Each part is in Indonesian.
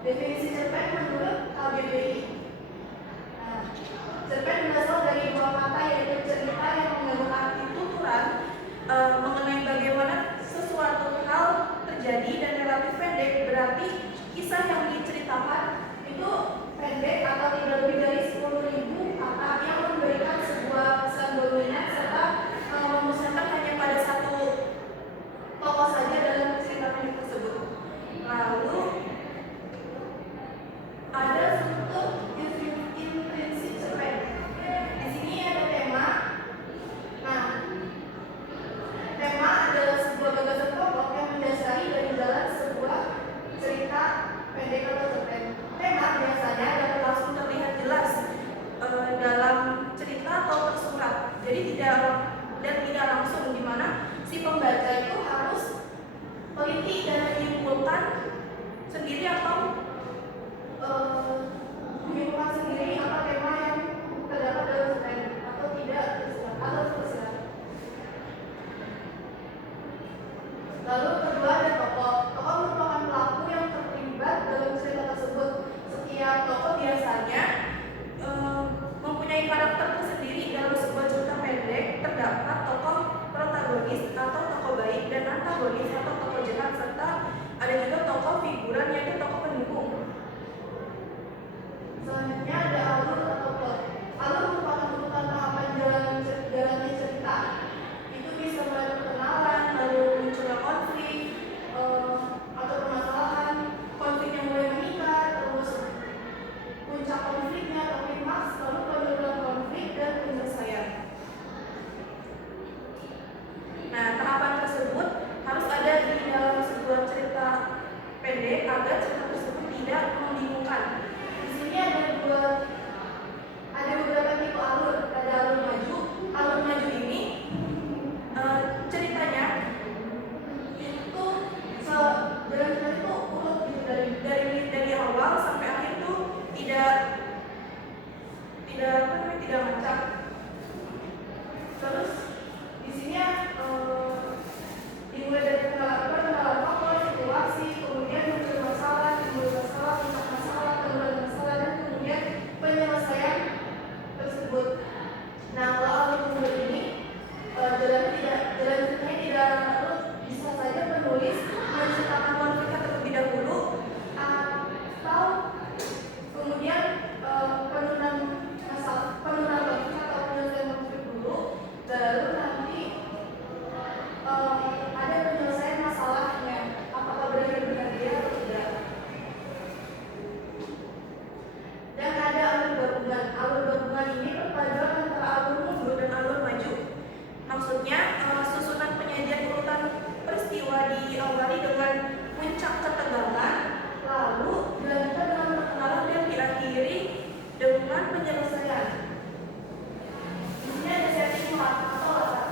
Definisi cerpen menurut KBBI. Nah, cerpen berasal dari dua kata yaitu cerita yang mengandung arti tuturan mengenai bagaimana sesuatu hal terjadi, dan relatif pendek berarti kisah yang diceritakan itu pendek atau tidak lebih dari 10.000 kata yang memberikan sebuah pesan dominan serta memusatkan hanya pada satu tokoh saja dalam cerita pendek tersebut. Lalu ada struktur prinsip cerpen. Di sini ada tema. Nah, tema adalah sebuah gagasan pokok yang mendasari dari jalan sebuah cerita pendek atau cerpen. Tema biasanya dapat langsung terlihat jelas dalam cerita atau tersurat. Jadi tidak langsung, di mana si pembaca itu harus teliti dan menyimpulkan sendiri atau menyimpulkan sendiri apa tema yang terdapat dalam cerpen atau tidak tersurat atau tersirat. Lalu kedua ada tokoh. Tokoh merupakan pelaku yang terlibat dalam cerita tersebut. Setiap tokoh biasanya mempunyai karakter tersendiri. Dalam sebuah cerita pendek terdapat tokoh protagonis atau tokoh baik dan antagonis atau tokoh Ada juga tokoh figuran yaitu tokoh pendukung. Selanjutnya ada alur atau plot. Alur merupakan urutan tahapan jalannya cerita. Itu bisa mulai perkenalan, lalu munculnya konflik atau permasalahan, konflik yang mulai meningkat, terus puncak konfliknya atau klimaks, lalu penurunan konflik dan penyelesaian. Nah, tahapan tersebut harus ada di dalam sebuah cerita pendek agar cerita tersebut tidak membingungkan. Di sini ada beberapa tipe alur. Ada alur maju. Alur maju ini ceritanya itu jalan cerita itu urut gitu, dari awal sampai akhir itu tidak macam. Terus di sini dimulai dari kenalan tokoh, situasi, kemudian muncul masalah, puncak masalah, penurunan masalah, dan kemudian penyelesaian tersebut. Nah, kalau alur mundur ini jalan ceritanya tidak harus, bisa saja penulis menceritakan konfliknya terlebih dahulu atau kemudian penurunan konflik atau penyelesaian konflik dulu, baru nanti ada penyelesaian masalahnya, apakah berakhir dengan dia atau tidak. Dan ada alur gabungan. Alur gabungan ini perpaduan antara alur mundur dan alur maju. Maksudnya susunan penyajian urutan peristiwa diawali dengan puncak ketegangan, lalu dilanjutkan dengan perkenalan dan diakhiri dengan penyelesaian. Di sini ada setting atau latar.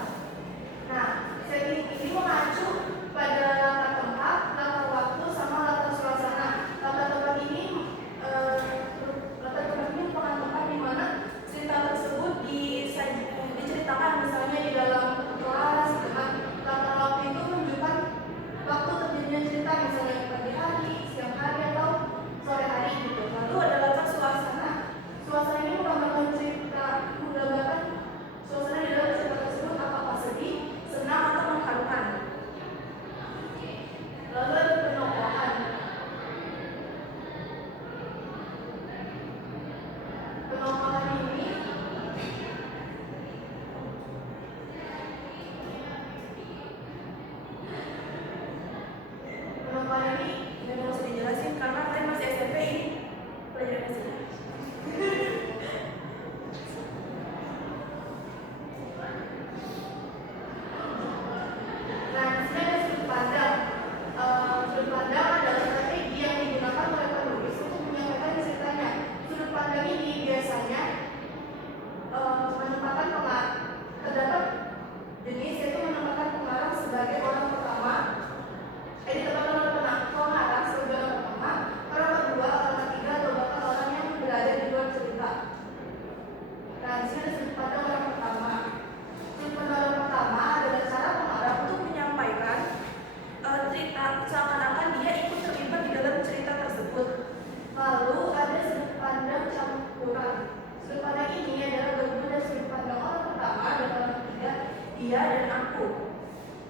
Nah, setting ini mengacu pada latar tempat, latar waktu, sama latar suasana. Latar tempat ini merupakan tempat di mana cerita tersebut diceritakan, misalnya di dalam kelas. Dengan latar waktu itu menunjukkan waktu terjadinya cerita, misalnya pagi hari, siang hari, atau sore hari gitu. Lalu ada latar suasana. Suasana ini menggambarkan suasana di dalam cerita tersebut, apakah sedih, senang, atau mengharukan. Lalu ada penokohan. Penokohan ini memang harus dijelasin karena kalian masih SMP ini pelajaran sejarah. Nah, di sini ada sudut pandang. Sudut pandang adalah strategi yang digunakan oleh penulis untuk menyampaikan ceritanya. Sudut pandang ini biasanya menempatkan terdapat jenis, yaitu menempatkan pengarang sebagai orang pertama. Pengarang sebagai orang pertama, orang kedua, orang ketiga, atau bahkan orang yang berada di luar cerita. Nah, di sini ada sudut pandang orang pertama. Sudut pandang orang pertama adalah cara pengarang untuk menyampaikan cerita seakan-akan dia ikut terlibat di dalam cerita tersebut. Lalu ada sudut pandang campuran. Sudut pandang ini adalah gabungan dari sudut pandang orang pertama dan orang ketiga, dia dan aku.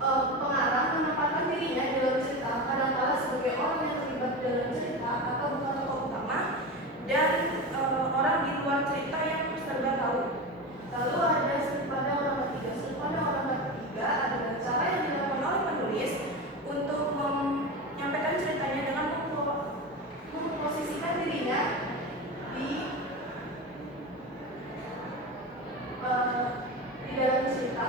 Pengarang menempatkan dirinya di dalam cerita, kadang-kala sebagai orang yang terlibat dalam cerita atau bukan tokoh utama, dan orang di luar cerita yang serba tahu. Lalu ada sudut pandang orang ketiga. Sudut pandang orang ketiga adalah cara yang dilakukan oleh penulis untuk menyampaikan ceritanya dengan memposisikan dirinya di dalam cerita.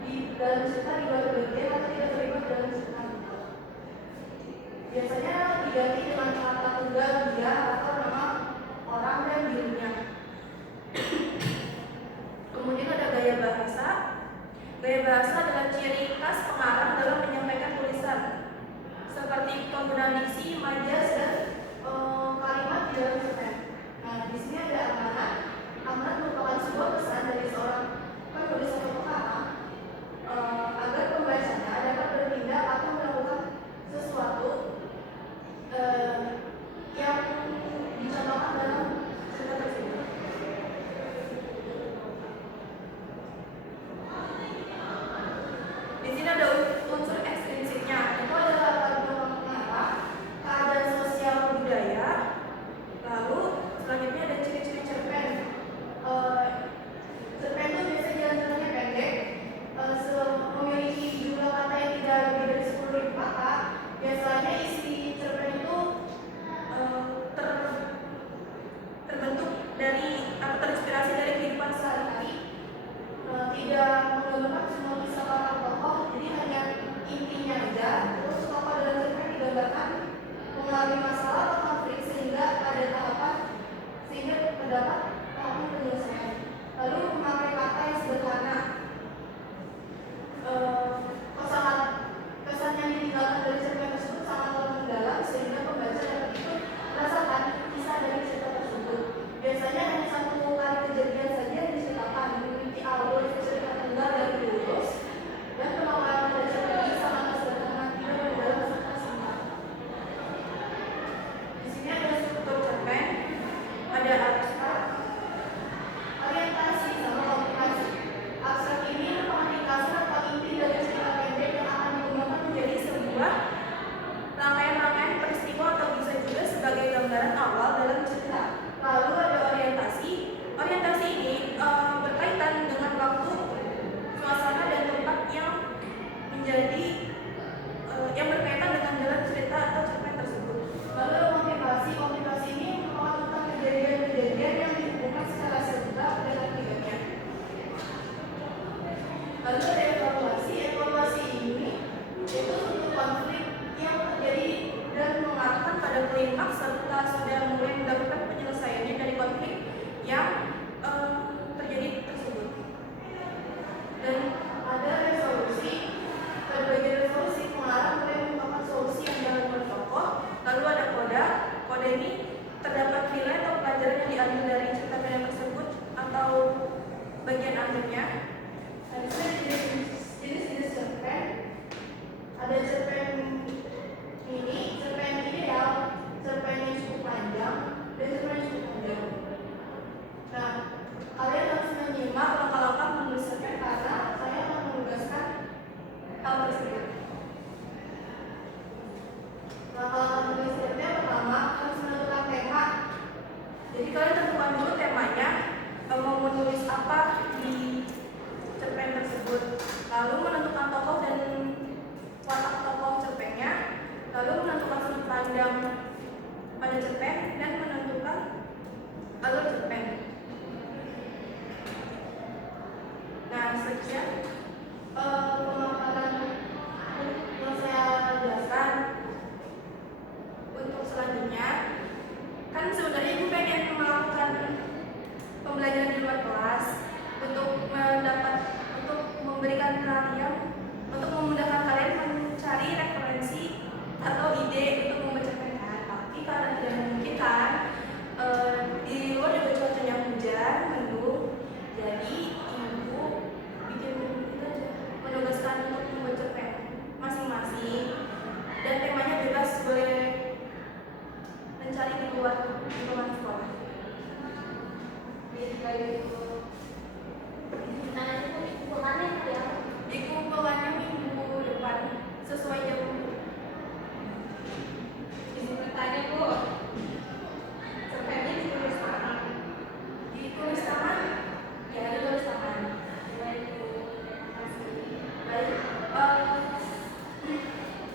Di dalam cerita di luar bagian atau tidak terlibat dalam cerita. Biasanya diganti dengan kata tunggal dia atau nama orang dan dirinya. Kemudian ada gaya bahasa. Gaya bahasa adalah ciri khas pengarang dalam menyampaikan tulisan, seperti penggunaan diksi, majas, dan kalimat di dalam cerpen. Nah, di sini ada amanat. Amanat merupakan sebuah pesan dari seorang penulis atau pengarang agar pembacanya dapat bertindak atau melakukan sesuatu yang dicontohkan dalam cerita tersebut. Di sini ada unsur ekstrinsipnya. menjadi yang berkaitan dengan jalan cerita atau cerpen tersebut. Lalu motivasi ini merupakan tentang kejadian-kejadian yang dihubungkan secara sebab dengan ketiganya. Lalu ada evaluasi ini yaitu suatu konflik yang terjadi dan mengarahkan pada klimaks serta sudah mulai mendapatkan penyelesaiannya dari konflik yang terjadi tersebut. Dan ada resolusi, pada bagian resolusi pengarah mulai merupakan solusi yang diambil oleh tokoh. Lalu ada kode ini terdapat nilai atau pelajaran yang diambil dari cerita pendek tersebut atau bagian akhirnya. Jenis cerpen, ada cerpen mini, cerpen ideal, cerpen yang cukup panjang, dan cerpen yang cukup panjang. Nah, kalian harus menyimak langkah-langkah menulis cerpen karena saya akan menugaskan hal tersebut. Langkah-langkah menulis cerpen pertama harus menentukan tema. Jadi kalian tentukan dulu temanya, mau menulis apa di cerpen tersebut. Lalu menentukan tokoh dan watak tokoh cerpennya. Lalu menentukan sudut pandang pada cerpen dan menentukan alur cerpen. Nah, sekian pemaparan yang saya jelaskan. Untuk selanjutnya, kan sebenarnya ibu pengen melakukan pembelajaran di luar kelas untuk memberikan kalian, untuk memudahkan kalian mencari referensi atau ide untuk membaca cerpen. Tapi karena tidak memungkinkan, di luar juga cuacanya hujan, mendung, jadi ibu bikin itu aja, menugaskan untuk membaca cerpen masing-masing dan temanya bebas, boleh mencari di luar lingkungan sekolah. Dikumpulkannya minggu depan sesuai jam. Izin bertanya, Bu. Cerpennya ditulis tangan. Ditulis tangan? Ya, ditulis tangan. Baik,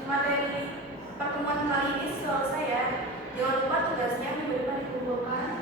materi pertemuan kali ini selesai ya. Jangan lupa tugasnya minggu depan dikumpulkan